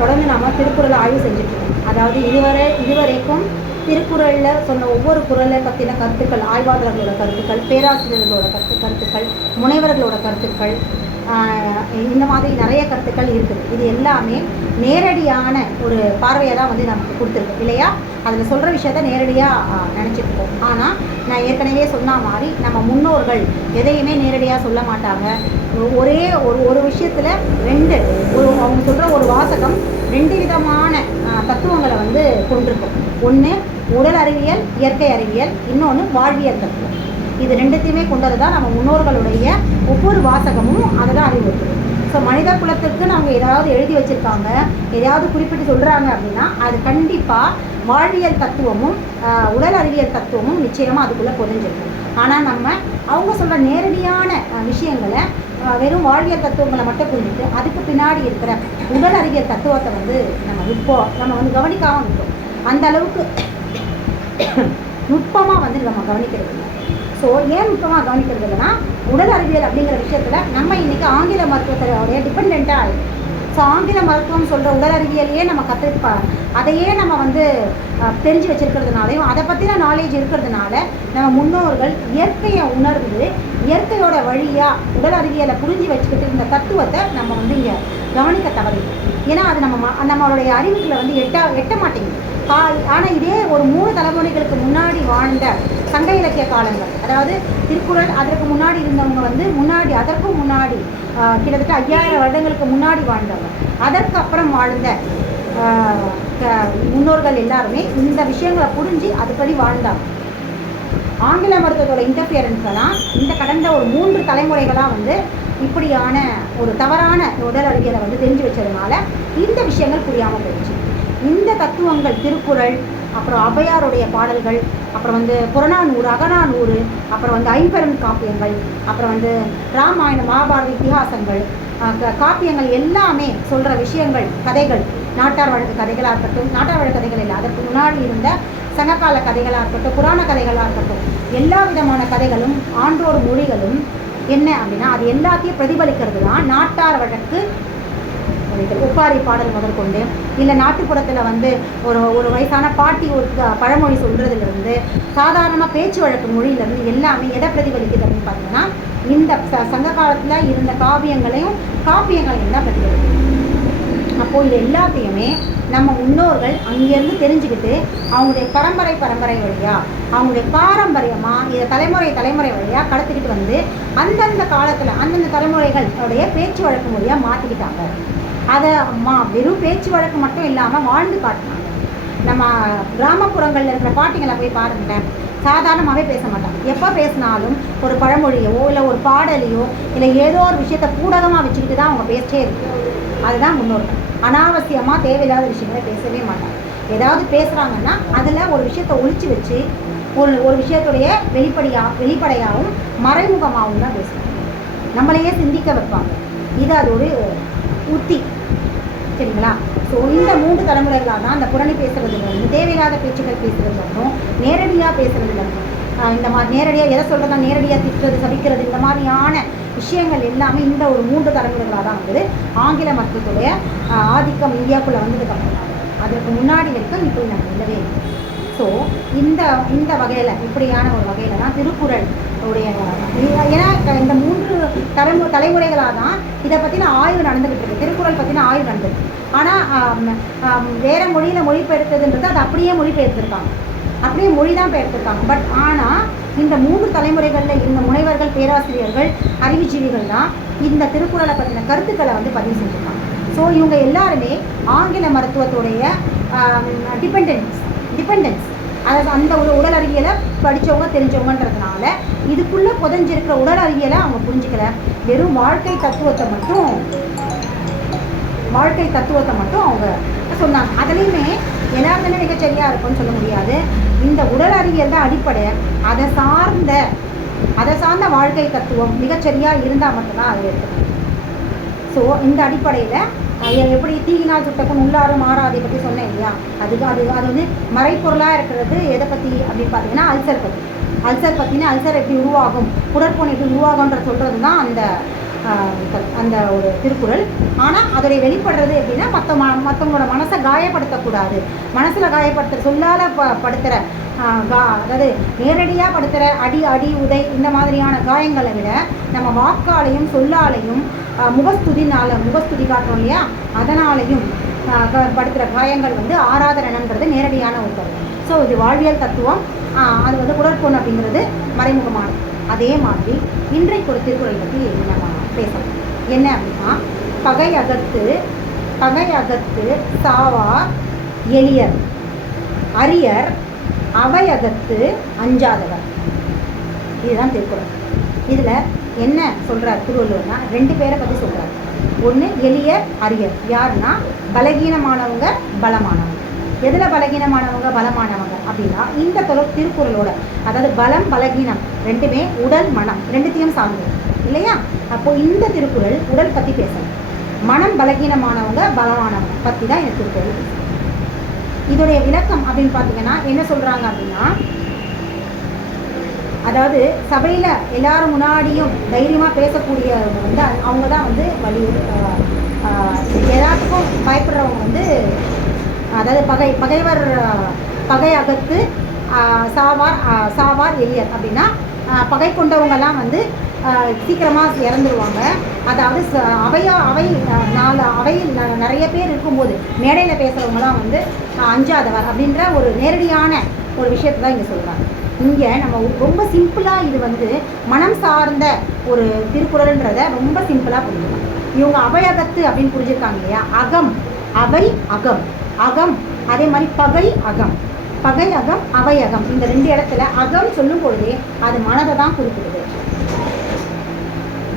தொடர்ந்து நாம் திருக்குறளை ஆய்வு செஞ்சுட்ருக்கோம். அதாவது இதுவரைக்கும் திருக்குறளில் சொன்ன ஒவ்வொரு குறளை பற்றின கருத்துக்கள், ஆய்வாளர்களோட கருத்துக்கள், பேராசிரியர்களோட கருத்துக்கள், முனைவர்களோட கருத்துக்கள், இந்த மாதிரி நிறைய கருத்துக்கள் இருக்குது. இது எல்லாமே நேரடியான ஒரு பார்வையை தான் வந்து நமக்கு கொடுத்துருக்கு இல்லையா? அதில் சொல்கிற விஷயத்த நேரடியாக நினச்சிருக்கோம். ஆனால் நான் ஏற்கனவே சொன்ன மாதிரி நம்ம முன்னோர்கள் எதையுமே நேரடியாக சொல்ல மாட்டாங்க. ஒரே ஒரு விஷயத்தில் அவங்க சொல்கிற ஒரு வாசகம் 2 விதமான தத்துவங்களை வந்து கொண்டிருக்கும். ஒன்று உடல் அறிவியல், இயற்கை அறிவியல், இன்னொன்று வாழ்வியல் தத்துவம். இது 2த்தையுமே கொண்டது தான் நம்ம முன்னோர்களுடைய ஒவ்வொரு வாசகமும் அதை தான் அறிவுறுத்துது. ஸோ மனித குலத்திற்கு அவங்க ஏதாவது எழுதி வச்சுருக்காங்க, எதையாவது குறிப்பிட்டு சொல்கிறாங்க அப்படின்னா அது கண்டிப்பாக வாழ்வியல் தத்துவமும் உடல் அறிவியல் தத்துவமும் நிச்சயமாக அதுக்குள்ளே புரிஞ்சிருக்கும். ஆனால் அவங்க சொல்கிற நேரடியான விஷயங்களை வெறும் வாழ்வியல் தத்துவங்களை மட்டும் புரிஞ்சுட்டு அதுக்கு பின்னாடி இருக்கிற உடல் அறிவியல் தத்துவத்தை வந்து நம்ம வந்து கவனிக்காமல் விட்டோம். அந்த அளவுக்கு நுட்பமாக வந்து நம்ம கவனிக்கிறது இல்லை. ஸோ ஏன் நுட்பமாக கவனிக்கிறது இல்லைன்னா, உடல் அறிவியல் அப்படிங்கிற விஷயத்தில் நம்ம இன்றைக்கி ஆங்கில மருத்துவத்தோடைய டிபெண்ட்டாக ஆகிடும். ஸோ ஆங்கில மருத்துவம் சொல்கிற உடல் அறிவியலையே நம்ம அதையே நம்ம வந்து தெரிஞ்சு வச்சுருக்கிறதுனாலையும் அதை பற்றின நாலேஜ் இருக்கிறதுனால நம்ம முன்னோர்கள் இயற்கையை உணர்ந்து இயற்கையோட வழியாக உடல் அறிவியலை புரிஞ்சு வச்சுக்கிட்டு இந்த தத்துவத்தை நம்ம வந்து இங்கே கவனிக்க தவறிடும். ஏன்னா அது நம்மளுடைய அறிவுகளை வந்து எட்ட மாட்டேங்குது. ஆனால் இதே ஒரு 3 தலைமுறைகளுக்கு முன்னாடி வாழ்ந்த சங்க இலக்கிய காலங்கள், அதாவது திருக்குறள் அதற்கு முன்னாடி இருந்தவங்க வந்து அதற்கும் முன்னாடி கிட்டத்தட்ட 5000 வருடங்களுக்கு முன்னாடி வாழ்ந்தவங்க, அதற்கு அப்புறம் வாழ்ந்த முன்னோர்கள் எல்லாருமே இந்த விஷயங்களை புரிஞ்சு அதுபடி வாழ்ந்தாங்க. ஆங்கில மருத்துவத்தோட இன்டர்ஃபியரன்ஸ்லாம் இந்த கடந்த ஒரு 3 தலைமுறைகளாக வந்து இப்படியான ஒரு தவறான உடல் அறிவியலை வந்து தெரிஞ்சு வச்சதுனால இந்த விஷயங்கள் புரியாமல் போயிடுச்சு. இந்த தத்துவங்கள் திருக்குறள், அப்புறம் ஔவையாருடைய பாடல்கள், அப்புறம் வந்து புறநானூறு, அகநானூறு, அப்புறம் வந்து ஐம்பெரும் காப்பியங்கள், அப்புறம் வந்து ராமாயணம், மகாபாரத இதிகாசங்கள், காப்பியங்கள் எல்லாமே சொல்கிற விஷயங்கள், கதைகள், நாட்டார் வழக்கு கதைகளாக இருக்கட்டும், நாட்டார் வழக்கு கதைகள் இல்லை, அதற்கு முன்னாடி இருந்த சங்ககால கதைகளாக இருக்கட்டும், புராண கதைகளாக இருக்கட்டும், எல்லா விதமான கதைகளும் ஆன்றோர் மொழிகளும் என்ன அப்படின்னா அது எல்லாத்தையும் பிரதிபலிக்கிறது தான் நாட்டார் வழக்கு ஒப்பாரி பாடல் முதற்கொண்டு, இல்லை நாட்டுப்புறத்தில் வந்து ஒரு வயசான பாட்டி ஒரு பழமொழி சொல்கிறதுலேருந்து சாதாரணமாக பேச்சு வழக்கு மொழியிலேருந்து எல்லாமே எதை பிரதிபலிக்குது அப்படின்னு பார்த்தீங்கன்னா இந்த சங்க காலத்தில் இருந்த காப்பியங்களையும் தான் பிரதிபலிக்குது. அப்போது இது எல்லாத்தையுமே நம்ம முன்னோர்கள் அங்கேருந்து தெரிஞ்சுக்கிட்டு அவங்களுடைய பரம்பரை வழியாக அவங்களுடைய பாரம்பரியமாக இதை தலைமுறை வழியாக கடத்திக்கிட்டு வந்து அந்தந்த காலத்தில் அந்தந்த தலைமுறைகளுடைய பேச்சு வழக்கு மொழியாக மாற்றிக்கிட்டாங்க. அதை வெறும் பேச்சு வழக்கு மட்டும் இல்லாமல் வாழ்ந்து காட்டினாங்க. நம்ம கிராமப்புறங்களில் இருக்கிற பாட்டிங்களை போய் பாருங்களேன், சாதாரணமாகவே பேச மாட்டாங்க. எப்போ பேசினாலும் ஒரு பழமொழியோ இல்லை ஒரு பாடலையோ இல்லை ஏதோ ஒரு விஷயத்தை பூடகமாக வச்சுக்கிட்டு தான் அவங்க பேச்சே இருக்கு. அதுதான் முன்னோர்கள். அனாவசியமாக தேவையில்லாத விஷயங்களை பேசவே மாட்டாங்க. ஏதாவது பேசுகிறாங்கன்னா அதில் ஒரு விஷயத்தை ஒழிச்சு வச்சு ஒரு விஷயத்துடைய வெளிப்படையாகவும் மறைமுகமாகவும் தான் பேசுவாங்க. நம்மளையே சிந்திக்க வைப்பாங்க. இது அது ஒரு உத்தி, சரிங்களா? ஸோ இந்த 3 தலைமுறைகளாக தான் அந்த புரணி பேசுகிறதுலேருந்து தேவையில்லாத பேச்சுக்கள் பேசுகிறதுலேருந்தும் நேரடியாக பேசுகிறதுலேருந்தும் இந்த மாதிரி நேரடியாக எதை சொல்கிறதா நேரடியாக திட்டுறது, சபிக்கிறது, இந்த மாதிரியான விஷயங்கள் எல்லாமே இந்த ஒரு 3 தலைமுறைகளாக தான் வந்து ஆங்கில மருத்துவத்துடைய ஆதிக்கம் இந்தியாவுக்குள்ளே வந்ததுக்கப்புறம் அதற்கு முன்னாடி வரைக்கும் இப்படி நாங்கள் இல்லவே இல்லை. ஸோ இந்த வகையில் இப்படியான ஒரு வகையில் தான் திருக்குறள் உடைய, ஏன்னா இந்த 3 தலைமுறைகளாக தான் இதை பற்றின ஆய்வு நடந்துக்கிட்டு இருக்குது. திருக்குறள் பற்றின ஆய்வு நடந்துருக்கு. ஆனால் வேறு மொழியில் மொழிபெயர்த்ததுன்றது அது அப்படியே மொழிபெயர்த்திருக்காங்க, அப்படியே மொழி தான் பெயர்த்திருக்காங்க. பட் ஆனால் இந்த 3 தலைமுறைகளில் இருந்த முனைவர்கள், பேராசிரியர்கள், அறிவுஜீவிகள் தான் இந்த திருக்குறளை பற்றின கருத்துக்களை வந்து பதிவு செஞ்சுருக்காங்க. ஸோ இவங்க எல்லாருமே ஆங்கில மருத்துவத்துடைய டிபெண்டன்ஸ் அதாவது அந்த ஒரு உடல் அறிவியலை படித்தவங்க தெரிஞ்சவங்கன்றதுனால இதுக்குள்ளே புதஞ்சிருக்கிற உடல் அறிவியலை அவங்க புரிஞ்சுக்கல. வெறும் வாழ்க்கை தத்துவத்தை மட்டும் அவங்க சொன்னாங்க. அதுலேயுமே எல்லாருமே மிகச்சரியாக இருக்கும்னு சொல்ல முடியாது. இந்த உடல் அறிவியல் தான் அடிப்படை. அதை சார்ந்த வாழ்க்கை தத்துவம் மிகச்சரியாக இருந்தால் மட்டும்தான் அதை எடுத்துக்கணும். ஸோ இந்த அடிப்படையில் எப்படி தீயினால் சுட்டக்கும் உள்ளாரும் மாறாதை பற்றி சொன்னேன் இல்லையா, அது வந்து மறைப்பொருளாக இருக்கிறது எதை பற்றி அப்படின்னு பார்த்தீங்கன்னா அல்சர் பற்றினா அல்சர் எப்படி உருவாகும், குடற்புண் எப்படி உருவாகும்ன்ற சொல்கிறது தான் அந்த அந்த ஒரு திருக்குறள். ஆனால் அதோடைய வெளிப்படுறது எப்படின்னா மற்றவங்களோட மனசை காயப்படுத்தக்கூடாது, மனசில் சொல்லால் படுத்துகிற அதாவது நேரடியாக படுத்துகிற அடி உதை இந்த மாதிரியான காயங்களை விட நம்ம வாக்காலையும் சொல்லாலையும் முகஸ்துதி காட்டுறோம் இல்லையா, அதனாலையும் படுத்துகிற காயங்கள் ஆராதனன்றது நேரடியான ஒரு கருத்து. ஸோ இது வாழ்வியல் தத்துவம். அது குடற்பொன் அப்படிங்கிறது மறைமுகமானது. அதே மாதிரி இன்றைக்கு ஒரு திருக்குறளை பற்றி நம்ம பேசலாம். என்ன அப்படின்னா, பகை அகத்து சாவார் எளியர், அரியர் அவையகத்து அஞ்சாதவர். இதுதான் திருக்குறள். இதில் என்ன சொல்கிறார் திருவள்ளுவர்னா, 2 பேரை பற்றி சொல்கிறார். ஒன்று எளியர், அரியர். யாருன்னா பலகீனமானவங்க, பலமானவங்க. எதில் பலகீனமானவங்க, பலமானவங்க அப்படின்னா இந்த திருக்குறளோட, அதாவது பலம் பலகீனம் ரெண்டுமே உடல் மனம் ரெண்டுத்தையும் சார்ந்தது இல்லையா. அப்போது இந்த திருக்குறள் உடல் பற்றி பேசணும். மனம் பலகீனமானவங்க பலமானவங்க பற்றி தான் இந்த திருக்குறள். இதோடைய விளக்கம் அப்படின்னு பார்த்தீங்கன்னா என்ன சொல்கிறாங்க அப்படின்னா, அதாவது சபையில் எல்லாரும் முன்னாடியும் தைரியமாக பேசக்கூடியவங்க அவங்க தான் எல்லாத்துக்கும் பயப்படுறவங்க அதாவது பகைவர் பகை அகத்து சாவார் எளியர் அப்படின்னா பகை கொண்டவங்கெல்லாம் சீக்கிரமாக இறந்துருவாங்க. அதாவது அவையில் நிறைய பேர் இருக்கும்போது மேடையில் பேசுகிறவங்களாம் அஞ்சாதவர் அப்படின்ற ஒரு நேரடியான ஒரு விஷயத்தை தான் இங்கே சொல்கிறாங்க. இங்கே நம்ம ரொம்ப சிம்பிளாக இது மனம் சார்ந்த ஒரு திருக்குறள்ன்றதை ரொம்ப சிம்பிளாக புரிஞ்சுக்கலாம். இவங்க அவையகத்து அப்படின்னு புரிஞ்சுருக்காங்க இல்லையா. அவை அகம் அதே மாதிரி பகை அகம் அவை அகம். இந்த 2 இடத்துல அகம் சொல்லும் பொழுதே அது மனதை தான் குறிப்பிடுது.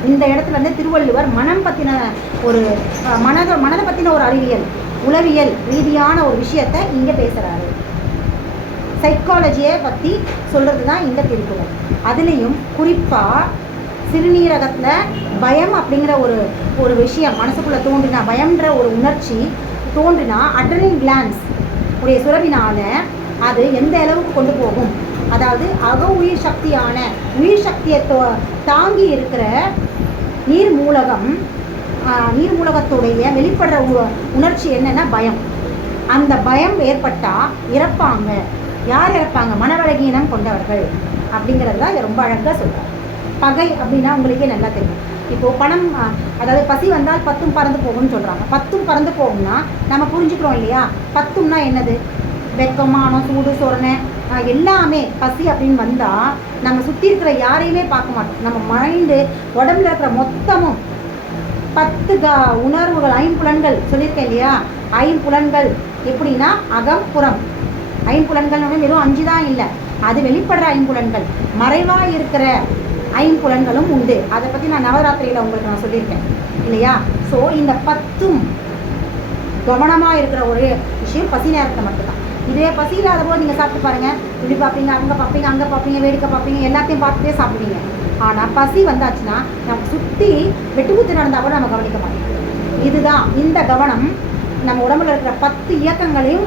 இந்த இடத்துல திருவள்ளுவர் மனம் பற்றின ஒரு மனதை பற்றின ஒரு அறிவியல் உளவியல் ரீதியான ஒரு விஷயத்தை இங்கே பேசுகிறாரு. சைக்காலஜியை பற்றி சொல்கிறது தான் இந்த திருக்குறள். அதுலேயும் குறிப்பாக சிறுநீரகத்தில் பயம் அப்படிங்கிற ஒரு விஷயம் மனசுக்குள்ளே தோன்றினா, பயம்ன்ற ஒரு உணர்ச்சி தோன்றினா அட்ரினலின் கிளான்ஸ் உடைய சுரவினால் அது எந்த அளவுக்கு கொண்டு போகும், அதாவது உயிர் சக்தியை தாங்கி இருக்கிற நீர்மூலகத்துடைய வெளிப்படுற உணர்ச்சி என்னென்னா பயம். அந்த பயம் ஏற்பட்டால் இறப்பாங்க. யார் இறப்பாங்க? மனவழகீனம் கொண்டவர்கள் அப்படிங்கிறது தான் ரொம்ப அழகாக சொல்கிறார். பகை அப்படின்னா உங்களுக்கே நல்லா தெரியும். இப்போது பணம், அதாவது பசி வந்தால் 10 பறந்து போகும்னு சொல்கிறாங்க. 10 பறந்து போகும்னா நம்ம புரிஞ்சுக்கிறோம் இல்லையா. 10னா என்னது? வெக்கமானம், சூடு, சொரணை எல்லாமே பசி அப்படின்னு வந்தால் நம்ம சுற்றி இருக்கிற யாரையுமே பார்க்க மாட்டோம். நம்ம மைண்டு உடம்புல இருக்கிற மொத்தமும் 10 உணர்வுகள், 5 புலன்கள் சொல்லியிருக்கேன் இல்லையா. 5 புலன்கள் எப்படின்னா அகம் புறம். 5 புலன்கள் வெறும் 5 தான் இல்லை, அது வெளிப்படுற 5 புலன்கள், மறைவாக இருக்கிற 5 புலன்களும் உண்டு. அதை பற்றி நான் நவராத்திரியில் உங்களுக்கு நான் சொல்லியிருக்கேன் இல்லையா. ஸோ இந்த 10ம் கவனமாக இருக்கிற ஒரே விஷயம் பசி நேரத்தை மட்டும்தான். இதே பசி இல்லாத போது நீங்கள் சாப்பிட்டு பாருங்கள், இப்படி பார்ப்பீங்க, அங்கே பார்ப்பீங்க, வேடிக்கை பார்ப்பீங்க, எல்லாத்தையும் பார்த்துட்டே சாப்பிடுவீங்க. ஆனால் பசி வந்தாச்சுன்னா நம்ம சுற்றி வெட்டுக்குத்து நடந்தால் கூட நம்ம கவனிக்க மாட்டோம். இதுதான் இந்த கவனம் நம்ம உடம்புல இருக்கிற 10 இயக்கங்களையும்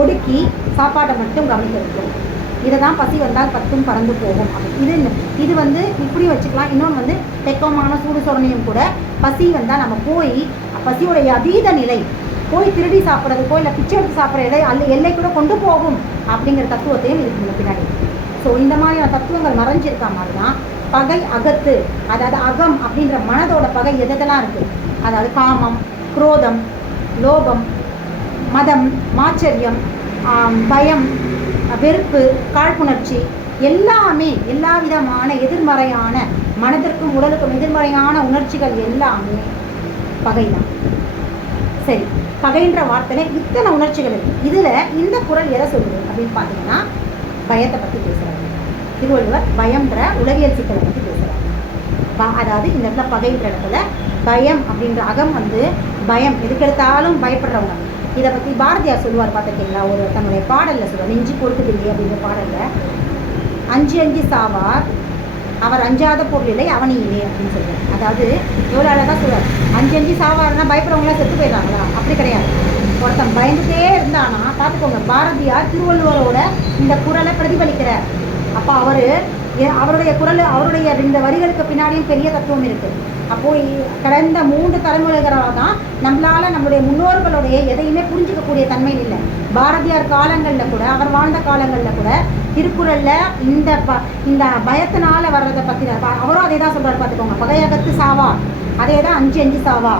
ஒடுக்கி சாப்பாட்டை மட்டும் கவனிக்க வைக்கும். இதை தான் பசி வந்தால் 10ம் பறந்து போகும். இது இப்படி வச்சுக்கலாம். இன்னொன்று வெக்கமான சூடு சொரணையும் கூட பசி வந்தால் நம்ம போய் பசியோடைய அதீத நிலை போய் திருடி சாப்பிட்றதுக்கோ இல்லை பிச்சை எடுத்து சாப்பிட்ற எல்லை கூட கொண்டு போகும் அப்படிங்கிற தத்துவத்தையும் இருக்குங்க பின்னாடி. ஸோ இந்த மாதிரியான தத்துவங்கள் மறைஞ்சிருக்க மாதிரி தான் பகை அகத்து, அதாவது அகம் அப்படின்ற மனதோட பகை எதெல்லாம் இருக்குது, அதாவது காமம், குரோதம், லோபம், மதம், மாச்சரியம், பயம், வெறுப்பு, காழ்ப்புணர்ச்சி எல்லாமே எல்லா விதமான எதிர்மறையான மனதிற்கும் உடலுக்கும் எதிர்மறையான உணர்ச்சிகள் எல்லாமே பகை தான். சரி, பகைன்ற வார்த்தையில இத்தனை உணர்ச்சிகள் இருக்குது. இதில் இந்த குறள் எதை சொல்லுது அப்படின்னு பார்த்தீங்கன்னா பயத்தை பற்றி பேசுகிறாங்க. திருவள்ளுவர் பயம்ன்ற உளவியல் சிக்கலை பற்றி பேசுகிறாங்க. அதாவது இந்த இடத்துல பகைன்ற இடத்துல பயம் அப்படின்ற அகம் பயம், எதுக்கெடுத்தாலும் பயப்படுறவங்க. இதை பற்றி பாரதியார் சொல்லுவார் பார்த்துருக்கீங்களா, ஒரு தன்னுடைய பாடலில் சொல்லுவார். நெஞ்சு கொடுக்குதில்லை அப்படிங்கிற பாடலில் அஞ்சு சாவார் அவர் அஞ்சாத பொருளில்லை அவனியிலே அப்படின்னு சொல்லுவார். அதாவது எவ்வளோ அழகாக சொல்லுவார். அஞ்சு சாவார்னா பயப்படுறவங்களாம் செத்து போயிடுறாங்களா? அப்படி கிடையாது. ஒருத்தன் பயந்துட்டே இருந்தானா பார்த்துக்கோங்க. பாரதியார் திருவள்ளுவரோட இந்த குறளை பிரதிபலிக்கிறார். அப்போ அவருடைய குறள், அவருடைய இந்த வரிகளுக்கு பின்னாடியும் பெரிய தத்துவம் இருக்குது. அப்போது கடந்த 3 தலைமுறைகளாக தான் நம்மளால் நம்மளுடைய முன்னோர்களுடைய எதையுமே புரிஞ்சிக்கக்கூடிய தன்மை இல்லை. பாரதியார் காலங்களில் கூட, அவர் வாழ்ந்த காலங்களில் கூட திருக்குறளில் இந்த பயத்தினால் வர்றதை பற்றி அவரும் அதே தான் சொல்கிறார். பார்த்துக்கோங்க, பகையகத்து சாவா, அதே தான் 5 சாவா.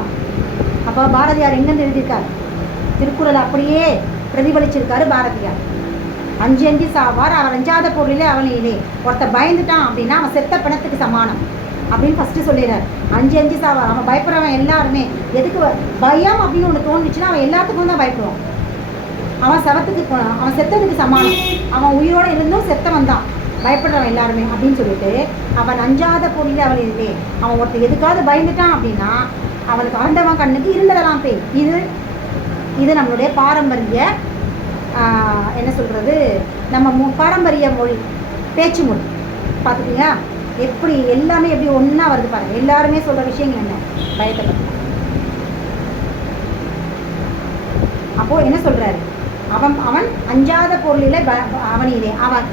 அப்போ பாரதியார் எங்கேருந்து எழுதியிருக்கார்? திருக்குறள் அப்படியே பிரதிபலிச்சிருக்காரு பாரதியார். 5 சாவார், அவர் 5ஆவது பொருளிலே அவனிலே. ஒருத்த பயந்துட்டான் அப்படின்னா அவன் செத்த பிணத்துக்கு சமானம் அப்படின்னு ஃபஸ்ட்டு சொல்லிடுறார். 5 சாவார். அவன் பயப்படுறவன் எல்லாருமே எதுக்கு பயம் அப்படின்னு ஒன்று தோணுச்சுன்னா அவன் எல்லாத்துக்கும் தான் பயப்படுவான். அவன் சவத்துக்கு போனான், அவன் செத்ததுக்கு சமானம். அவன் உயிரோடு இருந்தும் செத்தவன் தான், பயப்படுறவன் எல்லாருமே அப்படின்னு சொல்லிட்டு அவன் 5ஆவது பொருளிலே அவனிலே. அவன் ஒருத்தர் எதுக்காவது பயந்துட்டான் அப்படின்னா அவனுக்கு ஆண்டவன் கண்ணுக்கு இருந்ததெல்லாம் பேய். இது நம்மளுடைய பாரம்பரிய என்ன சொல்கிறது, நம்ம பாரம்பரிய மொழி, பேச்சு மொழி. பார்த்துக்கிங்களா எப்படி எல்லாமே எப்படி ஒன்றா வருது பாருங்கள். எல்லாருமே சொல்கிற விஷயங்கள் என்ன? பயத்தை பற்றி. அப்போது என்ன சொல்கிறாரு? அவன் 5ஆவது பொருளில் அவனிலே. அவன்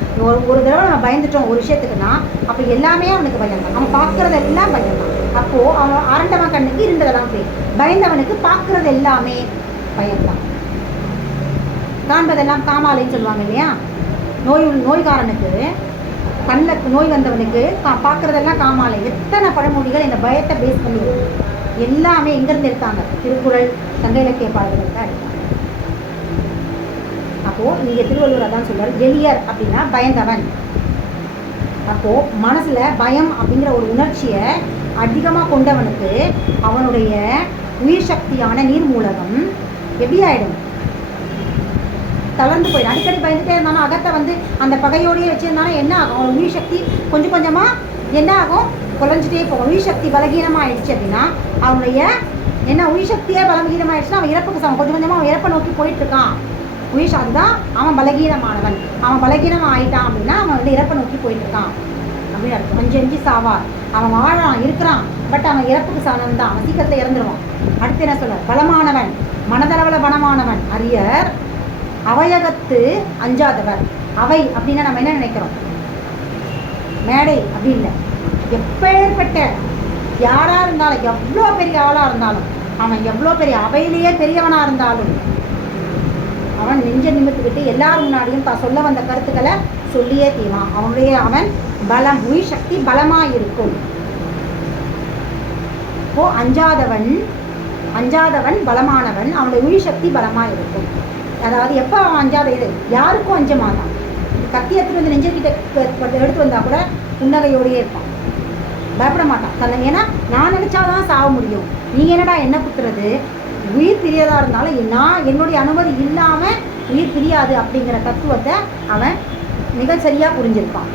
ஒரு தடவை நம்ம பயந்துட்டோம் ஒரு விஷயத்துக்குன்னா அப்போ எல்லாமே அவனுக்கு பயம் தான். அவன் பார்க்குறதெல்லாம் பயம் தான். அப்போது அவன் அரண்டவன் கண்ணுக்கு இருந்ததெல்லாம் பேய். பயந்தவனுக்கு பார்க்குறது எல்லாமே பயம்தான். காண்பதெல்லாம் காமாலைன்னு சொல்லுவாங்க இல்லையா? நோய்காரனுக்கு கண்ணுக்கு நோய் வந்தவனுக்கு பார்க்குறதெல்லாம் காமாலை. எத்தனை பழமொழிகள் இந்த பயத்தை பேஸ் பண்ணி எல்லாமே எங்கேருந்து எடுத்தாங்க? திருக்குறள், சங்க இலக்கிய பாடல்கள் தான் எடுத்தாங்க. அப்போது இங்கே திருவள்ளுவர் அதான் சொல்கிறார், எளியர் அப்படின்னா பயந்தவன். அப்போது மனசில் பயம் அப்படிங்கிற ஒரு உணர்ச்சியை அதிகமாக கொண்டவனுக்கு அவனுடைய உயிர் சக்தியான நீர் மூலகம் எப்படி ஆகிடும்? தளர்ந்து போயிடும். அடிக்கடி பயந்துட்டே இருந்தாலும் அகத்தை அந்த பகையோடையே வச்சுருந்தாலும் என்ன ஆகும்? அவன் உயிர் சக்தி கொஞ்சம் கொஞ்சமாக என்ன ஆகும்? குறைஞ்சிட்டே போகும். உயிர் சக்தி பலகீனமாக ஆயிடுச்சு அப்படின்னா அவனுடைய உயிர் சக்தியே பலகீனமாகிடுச்சுன்னா அவன் இறப்புக்கு கொஞ்சம் கொஞ்சமாக அவன் இறப்பை நோக்கி போயிட்டுருக்கான். உயிர் அதுதான் அவன் பலகீனமானவன். அவன் பலகீனமாக ஆயிட்டான் அப்படின்னா அவன் இறப்பை நோக்கி போயிட்டுருக்கான் அப்படின்னு அர்த்தம். 5 சாவார். அவன் வாழான், இருக்கிறான், பட் அவன் இறப்புக்கு சமம் தான். அவன் சீக்கிரத்தில் இறந்துருவான். அடுத்து என்ன சொல்ல? பலமானவன், மனதளவில் பலமானவன், அரியர், அவையகத்து அஞ்சாதவர். அவை அப்படின்னா நம்ம என்ன நினைக்கிறோம்? மேடை அப்படி இல்லை. எப்பேற்பட்ட யாராக இருந்தாலும், எவ்வளோ பெரிய ஆளாக இருந்தாலும், அவன் எவ்வளோ பெரிய அவையிலேயே பெரியவனாக இருந்தாலும் அவன் நெஞ்ச நிமித்துக்கிட்டு எல்லாரும் முன்னாடியும் தான் சொல்ல வந்த கருத்துக்களை சொல்லியே தீவான். அவன் பலம், உயிர் சக்தி பலமாக இருக்கும். இப்போ அஞ்சாதவன் பலமானவன், அவனுடைய உயிர் சக்தி பலமாக இருக்கும். அதாவது எப்போ அவன் அஞ்சாத இது யாருக்கும் அஞ்ச மாட்டான். கத்தி எடுத்துகிட்டு நெஞ்சக்கிட்ட எடுத்து வந்தால் கூட புன்னகையோடையே இருப்பான், பயப்பட மாட்டான். ஏன்னா நான் நினச்சாதான் சாக முடியும், நீங்கள் என்னடா என்ன குத்துறது? உயிர் பிரியதாக இருந்தாலும் நான் என்னுடைய அனுமதி இல்லாமல் உயிர் பிரியாது அப்படிங்கிற தத்துவத்தை அவன் மிக சரியாக புரிஞ்சிருப்பான்.